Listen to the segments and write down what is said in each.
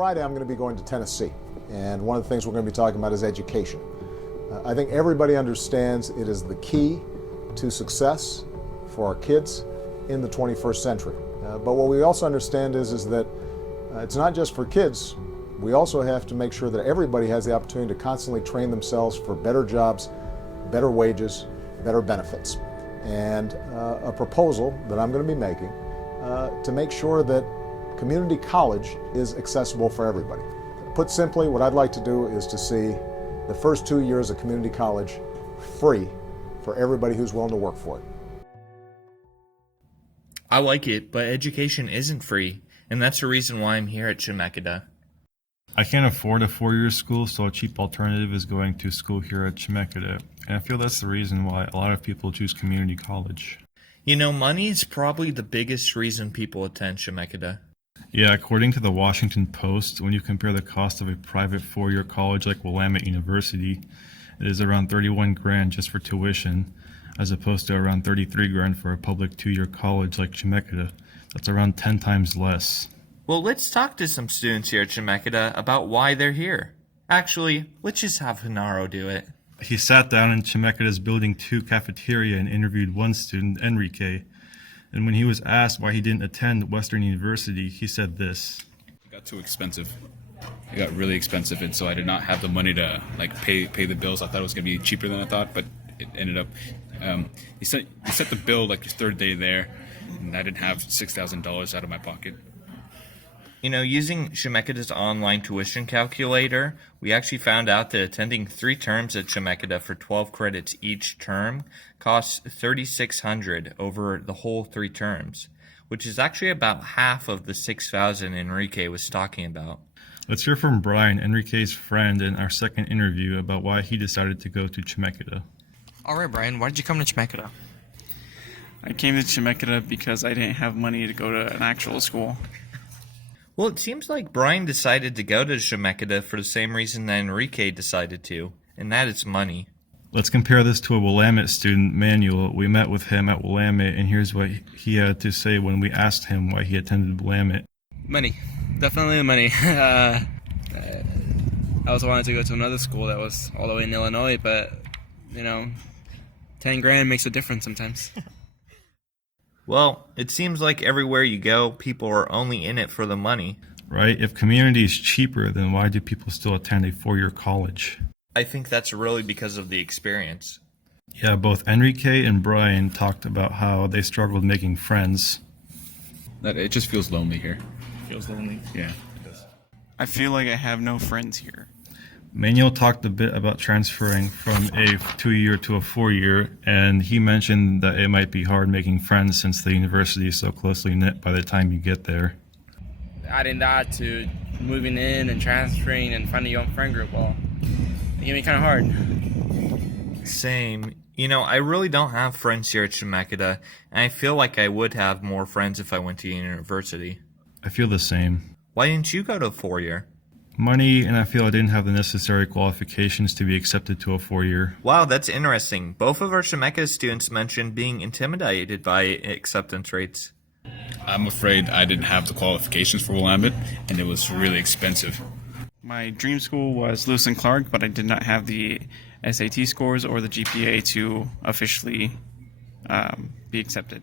Friday, I'm going to be going to Tennessee, and one of the things we're going to be talking about is education. I think everybody understands it is the key to success for our kids in the 21st century. But what we also understand is that it's not just for kids. We also have to make sure that everybody has the opportunity to constantly train themselves for better jobs, better wages, better benefits. And a proposal that I'm going to be making to make sure that community college is accessible for everybody. Put simply, what I'd like to do is to see the first 2 years of community college free for everybody who's willing to work for it. I like it, but education isn't free, and that's the reason why I'm here at Chemeketa. I can't afford a four-year school, so a cheap alternative is going to school here at Chemeketa, and I feel that's the reason why a lot of people choose community college. You know, money is probably the biggest reason people attend Chemeketa. Yeah, according to the Washington Post, when you compare the cost of a private four-year college like Willamette University, it is around 31 grand just for tuition, as opposed to around 33 grand for a public two-year college like Chemeketa. That's around 10 times less. Well, let's talk to some students here at Chemeketa about why they're here. Actually, let's just have Hinaro do it. He sat down in Chemeketa's Building 2 cafeteria and interviewed one student, Enrique. And when he was asked why he didn't attend Western University, he said this. It got too expensive. It got really expensive, and so I did not have the money to pay the bills. I thought it was going to be cheaper than I thought, but it ended up. He set the bill his third day there, and I didn't have $6,000 out of my pocket. You know, using Chemeketa's online tuition calculator, we actually found out that attending 3 terms at Chemeketa for 12 credits each term costs $3,600 over the whole 3 terms, which is actually about half of the $6,000 Enrique was talking about. Let's hear from Brian, Enrique's friend, in our second interview about why he decided to go to Chemeketa. All right, Brian, why did you come to Chemeketa? I came to Chemeketa because I didn't have money to go to an actual school. Well, it seems like Brian decided to go to Chemeketa for the same reason that Enrique decided to, and that is money. Let's compare this to a Willamette student, Manuel. We met with him at Willamette, and here's what he had to say when we asked him why he attended Willamette. Money. Definitely the money. I also wanted to go to another school that was all the way in Illinois, but, 10 grand makes a difference sometimes. Well, it seems like everywhere you go, people are only in it for the money. Right? If community is cheaper, then why do people still attend a four-year college? I think that's really because of the experience. Yeah, both Enrique and Brian talked about how they struggled making friends. That it just feels lonely here. Feels lonely. Yeah, it does. I feel like I have no friends here. Manuel talked a bit about transferring from a 2-year to a 4-year, and he mentioned that it might be hard making friends since the university is so closely knit by the time you get there. Adding that to moving in and transferring and finding your own friend group, well, it can be kind of hard. Same. You know, I really don't have friends here at Chemeketa, and I feel like I would have more friends if I went to university. I feel the same. Why didn't you go to a 4-year? Money, and I feel I didn't have the necessary qualifications to be accepted to a 4-year. Wow, that's interesting. Both of our Chemeketa students mentioned being intimidated by acceptance rates. I'm afraid I didn't have the qualifications for Willamette, and it was really expensive. My dream school was Lewis and Clark, but I did not have the SAT scores or the GPA to officially be accepted.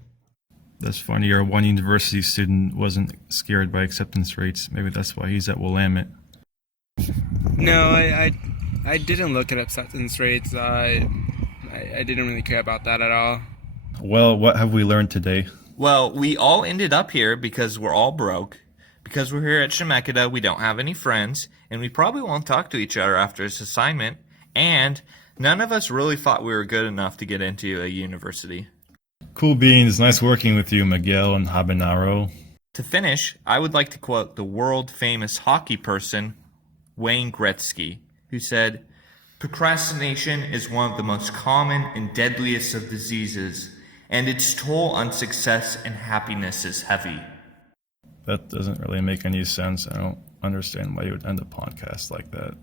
That's funny, our one university student wasn't scared by acceptance rates. Maybe that's why he's at Willamette. No, I didn't look at acceptance rates. I didn't really care about that at all. Well, what have we learned today? Well, we all ended up here because we're all broke. Because we're here at Chemeketa, we don't have any friends, and we probably won't talk to each other after this assignment, and none of us really thought we were good enough to get into a university. Cool beans. Nice working with you, Miguel and Habanero. To finish, I would like to quote the world-famous hockey person, Wayne Gretzky, who said, "Procrastination is one of the most common and deadliest of diseases, and its toll on success and happiness is heavy." That doesn't really make any sense. I don't understand why you would end a podcast like that.